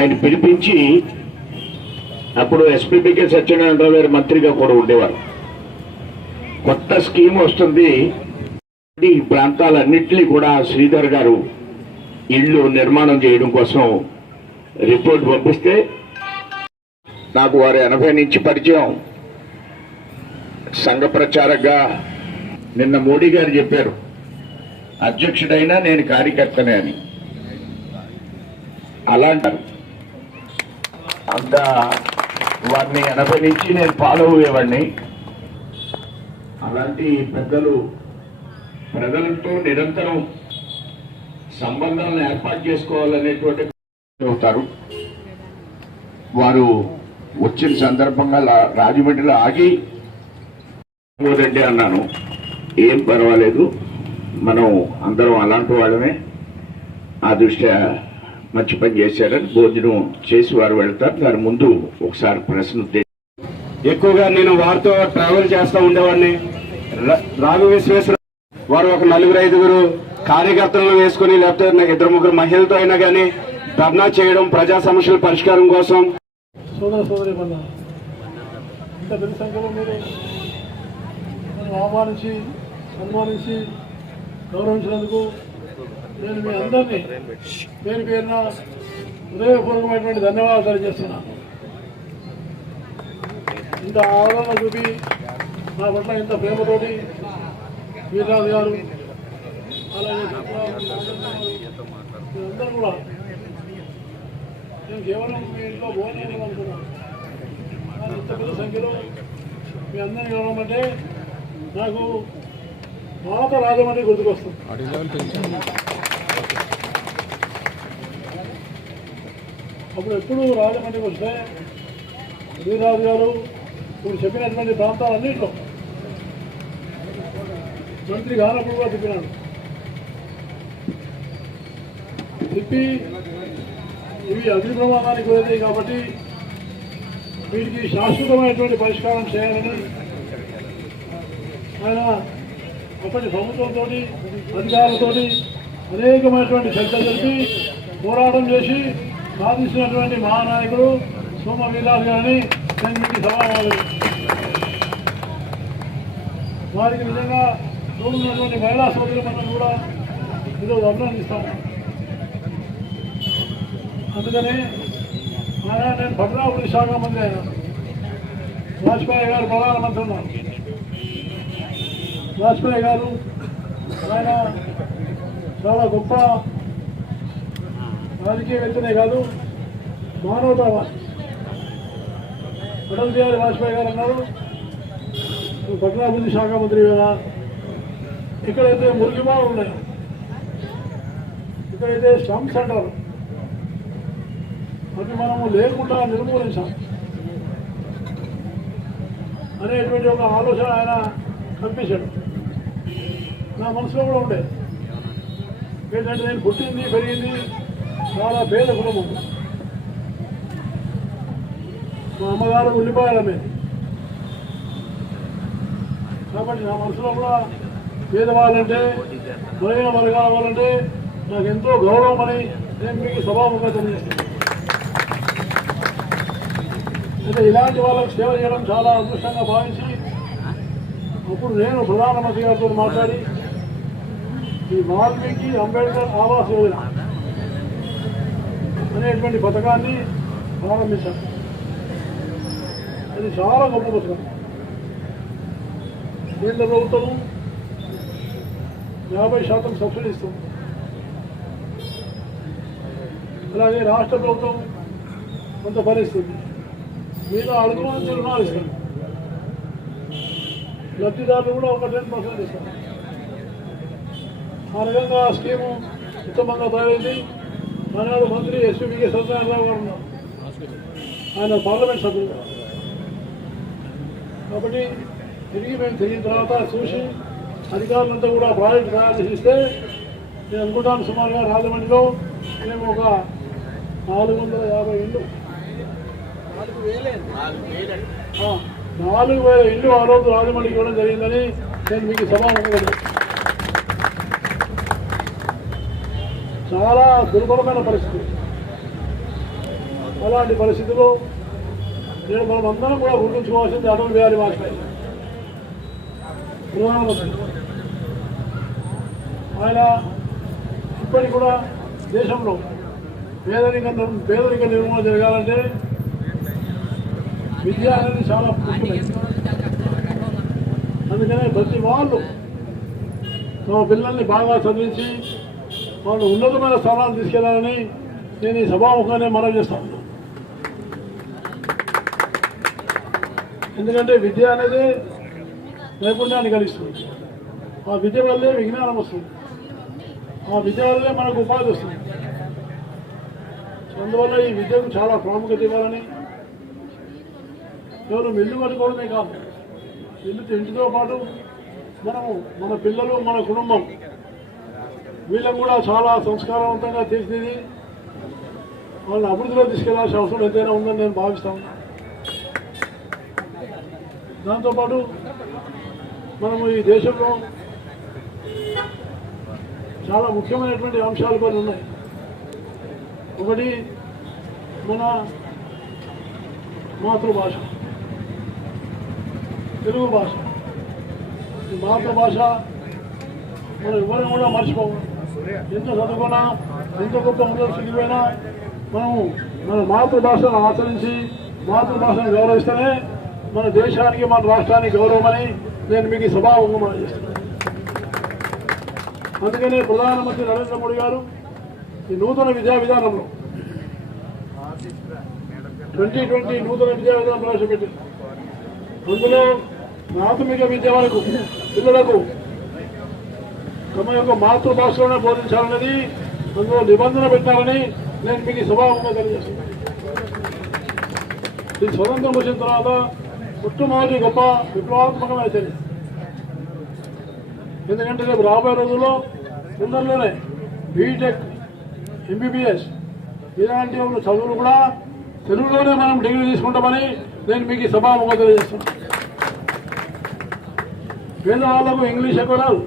ఆయన పిలిపించి అప్పుడు ఎస్పీపీకే సత్యనారాయణరావు గారు మంత్రిగా కూడా ఉండేవారు. కొత్త స్కీమ్ వస్తుంది, ఈ ప్రాంతాలన్నింటినీ కూడా శ్రీధర్ గారు ఇళ్లు నిర్మాణం చేయడం కోసం రిపోర్ట్ పంపిస్తే నాకు వారు 80 నుంచి పరిచయం. సంఘ ప్రచారకగా నిన్న మోడీ గారు చెప్పారు, అధ్యక్షుడైనా నేను కార్యకర్తనే అని. అలాంటారు అంత వారిని 80 నుంచి నేను ఫాలో అయ్యేవాడిని. అలాంటి పెద్దలు ప్రజలతో నిరంతరం సంబంధాలను ఏర్పాటు చేసుకోవాలనేటువంటి అవుతారు. వారు వచ్చిన సందర్భంగా రాజమండ్రిలో ఆగి రెడ్డి అన్నాను, ఏం పర్వాలేదు, మనం అందరం అలాంటి వాళ్ళమే, ఆ దృష్ట్యా మంచి పని చేశారని భోజనం చేసి వారు వెళ్తారు. దాని ముందు ఒకసారి ప్రశ్న ఎక్కువగా నేను వారితో ట్రావెల్ చేస్తూ ఉండేవాడిని. రాఘవ విశ్వేశ్వర వారు ఒక 4-5 కార్యకర్తలను వేసుకుని, లేకపోతే 2-3 మహిళలతో అయినా కానీ ధర్నా చేయడం, ప్రజా సమస్యల పరిష్కారం కోసం. సోదర సోదరి ఇంత పెద్ద సంఖ్యలో మీరు ఆహ్వానించి సన్మానించి గౌరవించినందుకు నేను మీ అందరినీ పేరు పేరున హృదయపూర్వకమైనటువంటి ధన్యవాదాలు తెలియజేస్తున్నాను. ఇంత ఆదరణ చూపి నా పట్ల ఇంత ప్రేమతోటి వీరరాజు గారు అలాగే మీరందరూ కూడా, నేను కేవలం మీ ఇంట్లో భోజనం అనుకున్నాను, కానీ ఇంత పెద్ద సంఖ్యలో మీ అందరినీ కలవమంటే నాకు పాత రాజమండ్రి గుర్తుకొస్తుంది. అప్పుడు ఎప్పుడు రాజమండ్రికి వస్తే వీరరాజు గారు ఇప్పుడు చెప్పినటువంటి ప్రాంతాలన్నింటిలో మంత్రి కానప్పుడు కూడా తిప్పినాడు. తిప్పి ఇవి అగ్ని ప్రమాదానికి గురవుతాయి కాబట్టి వీటికి శాశ్వతమైనటువంటి పరిష్కారం చేయాలని ఆయన అప్పటి ప్రభుత్వంతో అధికారులతో అనేకమైనటువంటి చర్చలు జరిపి పోరాటం చేసి సాధించినటువంటి మహానాయకుడు సోమ వీరరాజు గారిని నేను మీకు సమాధానం. వారికి నిజంగా తోడున్నటువంటి మహిళా సోదరులు మనం కూడా ఈరోజు అభినందిస్తాము. అందుకని ఆయన నేను పట్టణాభివృద్ధి శాఖ మంత్రి అయినా, వాజ్పేయి గారు ప్రధానమంత్రి ఉన్నారు. వాజ్పేయి గారు ఆయన చాలా గొప్ప రాజకీయవేత్తనే కాదు, మానవతావాది. అటల్ బిహారీ వాజ్పేయి గారు అన్నారు, పట్టణాభివృద్ధి శాఖ మంత్రి కదా, ఇక్కడైతే మురికిమాలు ఉన్నాయి, ఇక్కడైతే స్లమ్స్ అంటారు, అది మనము లేకుండా నిర్మూలించాం అనేటువంటి ఒక ఆలోచన ఆయన కల్పించాడు. నా మనసులో కూడా ఉండే ఏంటంటే, నేను పుట్టింది పెరిగింది చాలా పేద కుటుంబం. మా అమ్మగారు ఉల్లిపాయలమే, కాబట్టి నా మనసులో కూడా పేదవాళ్ళంటే, బలహీన వర్గాల వాళ్ళంటే నాకు ఎంతో గౌరవం అని నేను మీకు సభాముఖంగా తెలియజేస్తాను. అయితే ఇలాంటి వాళ్ళకు సేవ చేయడం చాలా అదృష్టంగా భావించి అప్పుడు నేను ప్రధానమంత్రి గారితో మాట్లాడి ఈ వాల్మీకి అంబేద్కర్ ఆవాస్ యోజన అనేటువంటి పథకాన్ని ప్రారంభించాను. అది చాలా గొప్ప పథకం. కేంద్ర ప్రభుత్వం 50% సబ్సిడీ ఇస్తుంది, అలాగే రాష్ట్ర ప్రభుత్వం కొంత భరిస్తుంది, మీద అడుగు నుంచి రుణాలు ఇస్తారు, లబ్ధిదారులు కూడా ఒక 10% ఇస్తారు. ఆ రకంగా ఆ స్కీము ఉత్తమంగా తయారైంది. ఆనాడు మంత్రి ఎస్పీకే సత్యనారాయణరావు గారు ఉన్నారు, ఆయన పార్లమెంట్ సభ్యులు. కాబట్టి తిరిగి మేము తిరిగిన తర్వాత చూసి అధికారులంతా కూడా ప్రాజెక్టు తయారు చేసి ఇస్తే నేను అనుకుంటాను సుమారుగా రాజమండ్రిలో మేము ఒక 450 ఇళ్ళు 4,000 ఇళ్ళు ఆ రోజు రాజమండ్రికి ఇవ్వడం జరిగిందని నేను మీకు సభాముఖంగా చాలా దుర్భరమైన పరిస్థితి. అలాంటి పరిస్థితుల్లో నేను మనమందరం కూడా గుర్తుంచుకోవాల్సింది అటల్ బిహారీ వాజ్పేయి ప్రధానమంత్రి. ఆయన ఇప్పటికి కూడా దేశంలో పేదరిక నిర్మూలన జరగాలంటే విద్య అనేది చాలా ముఖ్యమైనది. అందుకనే ప్రతి వాళ్ళు తమ పిల్లల్ని బాగా చదివించి వాళ్ళు ఉన్నతమైన స్థానాలు తీసుకెళ్లాలని నేను ఈ సభాముఖంగానే మనవి చేస్తాను. ఎందుకంటే విద్య అనేది నైపుణ్యాన్ని కలిగిస్తుంది. ఆ విద్య వల్లే విజ్ఞానం వస్తుంది. ఆ విద్య వల్లే మనకు ఉపాధి వస్తుంది. అందువల్ల ఈ విద్యకు చాలా ప్రాముఖ్యత ఇవ్వాలని, కేవలం ఇల్లు కట్టుకోవడమే కాదు, ఇంటితో పాటు మనము మన పిల్లలు మన కుటుంబం వీళ్ళకు కూడా చాలా సంస్కారవంతంగా తీర్చిదిద్ది వాళ్ళని అభివృద్ధిలో తీసుకెళ్లాల్సిన అవసరం ఎంతైనా ఉందని నేను భావిస్తాను. దాంతోపాటు మనము ఈ దేశంలో చాలా ముఖ్యమైనటువంటి అంశాలు కొన్ని ఉన్నాయి. ఒకటి మన మాతృభాష తెలుగు భాష. ఈ మాతృభాష మనం ఎవరిని కూడా మర్చిపోము. ఎంత చదువుకున్నా ఎంత గొప్ప ముందు సిగిపోయినా మనము మన మాతృభాషను ఆచరించి మాతృభాషను గౌరవిస్తేనే మన దేశానికి మన రాష్ట్రానికి గౌరవమని నేను మీకు ఈ సభాముఖంగా మనం చేస్తున్నాను. అందుకనే ప్రధానమంత్రి నరేంద్ర మోడీ గారు ఈ నూతన విద్యా విధానంలో 2020 నూతన విద్యా విధానం ప్రవేశపెట్టింది. అందులో ప్రాథమిక విద్య వరకు పిల్లలకు తమ యొక్క మాతృభాషలోనే బోధించాలనేది అందులో నిబంధన పెట్టాలని నేను మీకు సభాముఖంగా తెలియజేస్తున్నాను. ఈ స్వతంత్రం వచ్చిన తర్వాత మొట్టమొదటి గొప్ప విప్లవాత్మకమైన చర్య. ఎందుకంటే రేపు రాబోయే రోజుల్లో తొందరలోనే బీటెక్, ఎంబీబీఎస్ ఇలాంటి చదువులు కూడా తెలుగులోనే మనం డిగ్రీ తీసుకుంటామని నేను మీకు ఈ సభాముఖంగా తెలియజేస్తున్నాను. పేదవాళ్లకు ఇంగ్లీష్ ఎక్కువ రాదు.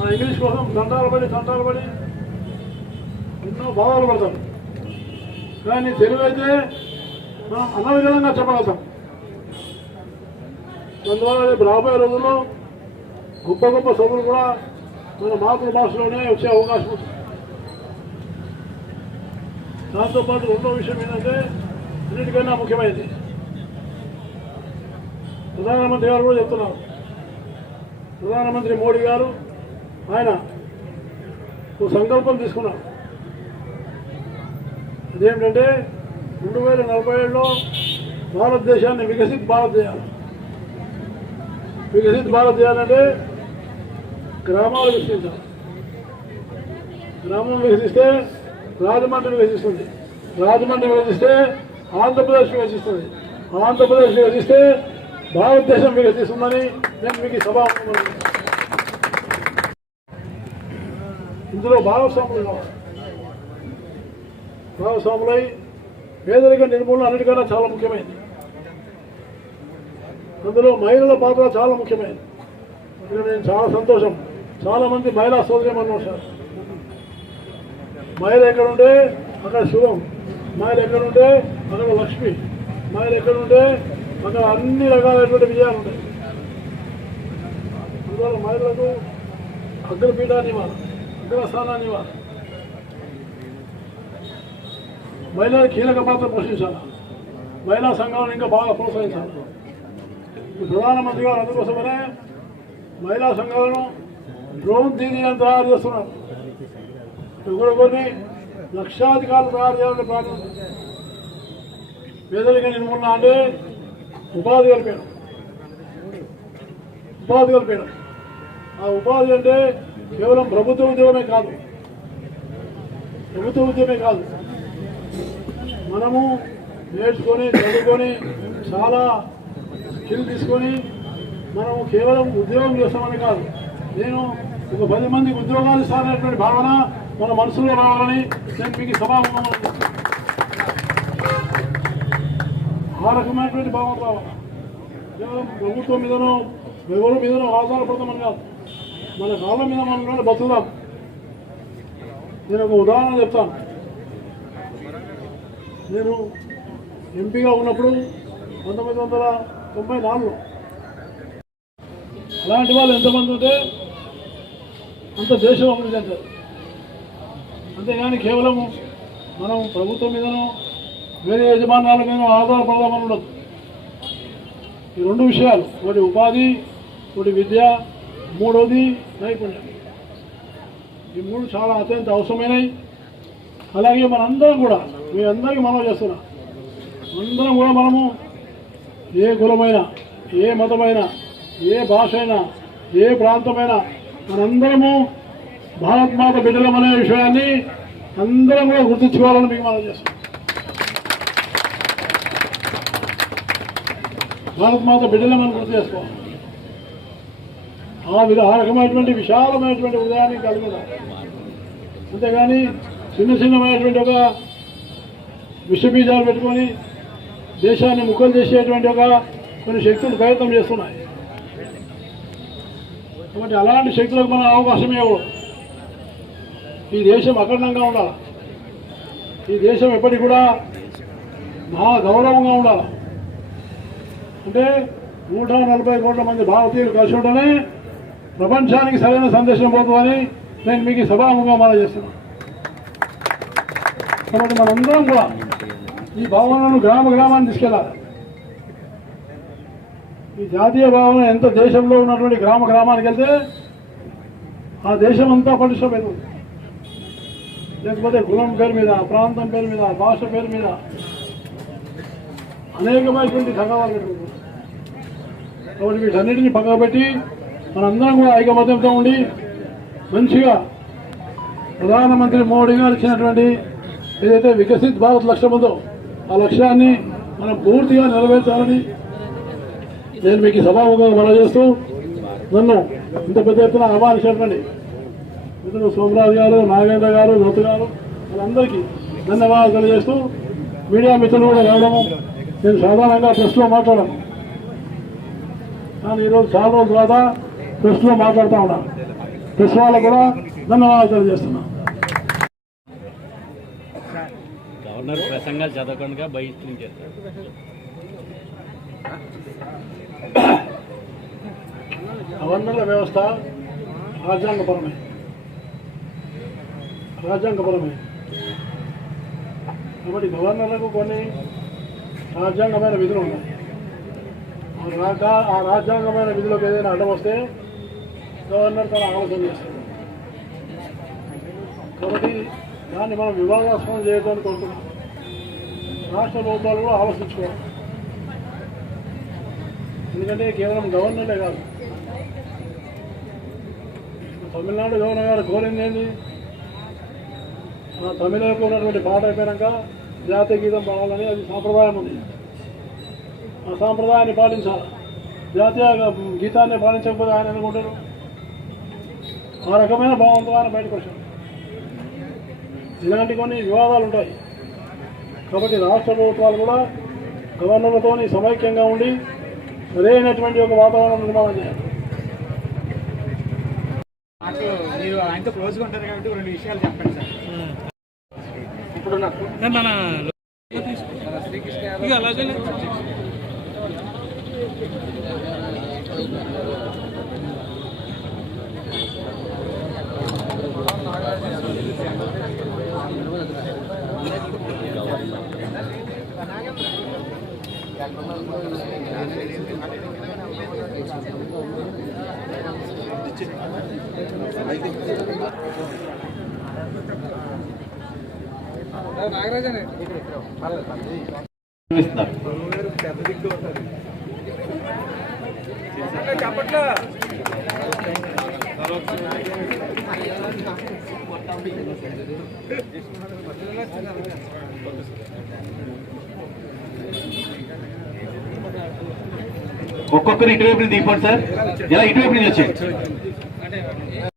ఆ ఇంగ్లీష్ కోసం తంటాలు పడి ఎన్నో బాధలు పడతాం. కానీ తెలుగు అయితే మనం అనవిధంగా చెప్పగలుగుతాం. అందువల్ల రేపు రాబోయే రోజుల్లో గొప్ప గొప్ప చదువులు కూడా మన మాతృభాషలోనే వచ్చే అవకాశం ఉంది. దాంతోపాటు రెండో విషయం ఏంటంటే అన్నిటికన్నా ముఖ్యమైనది ప్రధానమంత్రి గారు కూడా చెప్తున్నారు. ప్రధానమంత్రి మోడీ గారు ఆయన ఒక సంకల్పం తీసుకున్నారు. అదేమిటంటే 2047లో భారతదేశాన్ని వికసిత్ భారత్ చేయాలి. వికసిత్ భారత్ చేయాలంటే గ్రామాలు వికసించాలి. గ్రామం వికసిస్తే రాజమండ్రి వికసిస్తుంది. రాజమండ్రి వికసిస్తే ఆంధ్రప్రదేశ్ వికసిస్తుంది. ఆంధ్రప్రదేశ్ వికసిస్తే భారతదేశం వికసిస్తుందని నేను మీకు సభాముఖంగా ఇందులో భాగస్వాములు కావాలి. భాగస్వాములై పేదరిక నిర్మూలన అన్నిటికన్నా చాలా ముఖ్యమైనది. అందులో మహిళల పాత్ర చాలా ముఖ్యమైనది. ఇక్కడ నేను చాలా సంతోషం, చాలా మంది మహిళా సోదరిమణులు వచ్చారు. మహిళ ఎక్కడుంటే అక్కడ శుభం, మహిళ ఎక్కడుంటే అక్కడ లక్ష్మి, మహిళ ఎక్కడుంటే అక్కడ అన్ని రకాలైనటువంటి విజయాలు ఉంటాయి. అందువల్ల మహిళలకు అగ్రపీఠాన్ని ఇవ్వాలి, అగ్రస్థానాన్ని ఇవ్వాలి. మహిళలు కీలక పాత్ర పోషించాలి. మహిళా సంఘాలను ఇంకా బాగా ప్రోత్సహించాలి. ప్రధానమంత్రి గారు అందుకోసమనే మహిళా సంఘాలను డ్రోన్ దీదీ అని తయారు చేస్తున్నారు. కొన్ని లక్షాధికారులు తయారు చేయాలని ప్రాణం. పేదరిక నిర్మూలన అంటే ఉపాధి కల్పేయడం. ఆ ఉపాధి అంటే కేవలం ప్రభుత్వ ఉద్యోగమే కాదు. మనము నేర్చుకొని చదువుకొని చాలా స్కిల్ తీసుకొని మనము కేవలం ఉద్యోగం చేస్తామని కాదు, నేను ఒక 10 మందికి ఉద్యోగాలు ఇస్తాననేటువంటి భావన మన మనసులో రావాలని నేను మీకు సభాముఖంగా ఆ రకమైనటువంటి భావన రావాలి. కేవలం ప్రభుత్వం మీదనో ఎవరి మీదనో ఆధారపడతామని కాదు, మన కాళ్ళ మీద మనం బతుకుదాం. నేను ఒక ఉదాహరణ చెప్తాను. నేను ఎంపీగా ఉన్నప్పుడు 1994లో అలాంటి వాళ్ళు ఎంతమంది ఉంటే అంత దేశం అభివృద్ధి చెందారు. అంతేగాని కేవలం మనం ప్రభుత్వం మీదనో వేరే యజమానాల మీద ఆధారపడదామని ఉండదు. ఈ రెండు విషయాలు, ఒకటి ఉపాధి, ఒకటి విద్య, మూడవది నైపుణ్యం. ఈ మూడు చాలా అత్యంత అవసరమైనవి. అలాగే మనందరం కూడా, మీ అందరికీ మనం చేస్తున్నాం, అందరం కూడా మనము ఏ కులమైనా, ఏ మతమైనా, ఏ భాష అయినా, ఏ ప్రాంతమైనా మనందరము భారత్ మాత బిడ్డలమనే విషయాన్ని అందరం కూడా గుర్తుంచుకోవాలని మీకు మనం చేస్తాం. భారత్ మాత బిడ్డలమని గుర్తు చేసుకోవాలి. ఆ రకమైనటువంటి విశాలమైనటువంటి ఉదయాన్ని కలిగి ఉండాలి. అంతేగాని చిన్నమైనటువంటి ఒక విషబీజాలు పెట్టుకొని దేశాన్ని ముక్కలు చేసేటువంటి ఒక కొన్ని శక్తులు ప్రయత్నం చేస్తున్నాయి. కాబట్టి అలాంటి శక్తులకు మనం అవకాశం ఇవ్వకూడదు. ఈ దేశం అఖండంగా ఉండాలి. ఈ దేశం ఎప్పటికి కూడా మహా గౌరవంగా ఉండాలి. అంటే 140 కోట్ల మంది భారతీయులు కలిసి ఉంటేనే ప్రపంచానికి సరైన సందేశం పోతుందని నేను మీకు సభాముఖంగా మనం చేస్తున్నాను. కాబట్టి మనందరం కూడా ఈ భావనను గ్రామాన్ని తీసుకెళ్ళాలి. ఈ జాతీయ భావన ఎంత దేశంలో ఉన్నటువంటి గ్రామానికి వెళ్తే ఆ దేశం అంతా పటిష్టమవుతుంది. లేకపోతే కులం పేరు మీద, ప్రాంతం పేరు మీద, భాష పేరు మీద అనేకమైనటువంటి సంఘాలు పెట్టుకుంటున్నారు. కాబట్టి వీటన్నిటిని పక్కన పెట్టి మనందరం కూడా ఐకమత్యంతో ఉండి మంచిగా ప్రధానమంత్రి మోడీ గారు ఇచ్చినటువంటి ఏదైతే వికసిత్ భారత్ లక్ష్యం ఉందో ఆ లక్ష్యాన్ని మనం పూర్తిగా నెరవేర్చాలని నేను మీకు సభాముఖంగా మనం చేస్తూ, నన్ను ఇంత పెద్ద ఎత్తున ఆహ్వానించినటువంటి మిత్రులు సోమరాజు గారు, నాగేంద్ర గారు, జ్యోతి గారు, వాళ్ళందరికీ ధన్యవాదాలు తెలియజేస్తూ, మీడియా మిత్రులు కూడా రావడము, నేను సాధారణంగా ప్రెస్లో మాట్లాడాను, కానీ ఈరోజు చాలా రోజుల తర్వాత ప్రెస్లో మాట్లాడుతూ ఉన్నాను. ప్రెస్ వాళ్ళకు కూడా ధన్యవాదాలు తెలియజేస్తున్నాను. గవర్నర్ ప్రసంగాలు చదవకుండా బహిష్కరించారు. గవర్నర్ల వ్యవస్థ రాజ్యాంగపరమే. కాబట్టి గవర్నర్లకు కొన్ని రాజ్యాంగమైన విధులు ఉన్నాయి. ఆ రాజ్యాంగమైన విధులకు ఏదైనా అడ్డం వస్తే గవర్నర్ తన ఆలోచన చేస్తారు. కాబట్టి దాన్ని మనం వివాదాస్పదం చేయడానికి కోరుతున్నాం. రాష్ట్ర ప్రభుత్వాలు కూడా ఆలోచించుకోవాలి. ఎందుకంటే కేవలం గవర్నర్లే కాదు, తమిళనాడు గవర్నర్ గారు కోరింది ఏంటి? ఆ తమిళకు ఉన్నటువంటి పాట అయిపోయాక జాతీయ గీతం పాడాలని అది సాంప్రదాయం ఉంది. ఆ సాంప్రదాయాన్ని పాటించాలి. జాతీయ గీతాన్ని పాటించకపోతే ఆయన అనుకుంటారు. ఆ రకమైన భావంతో ఆయన బయటకు వచ్చారు. ఇలాంటి కొన్ని వివాదాలు ఉంటాయి. కాబట్టి రాష్ట్ర ప్రభుత్వాలు కూడా గవర్నర్లతో సమైక్యంగా ఉండి సరైనటువంటి ఒక వాతావరణం నిర్మాణం చేయాలి. మీరు ఆయనతో క్లోజ్గా ఉంటారు కాబట్టి 2 విషయాలు చెప్పండి సార్. ఇప్పుడు నాగరాజనే చెప్పట్లా ఒక్కొక్కరు ఇటువైపు దిగిపోండి సార్. ఇలా ఇటువైపు నుంచి వచ్చేయండి.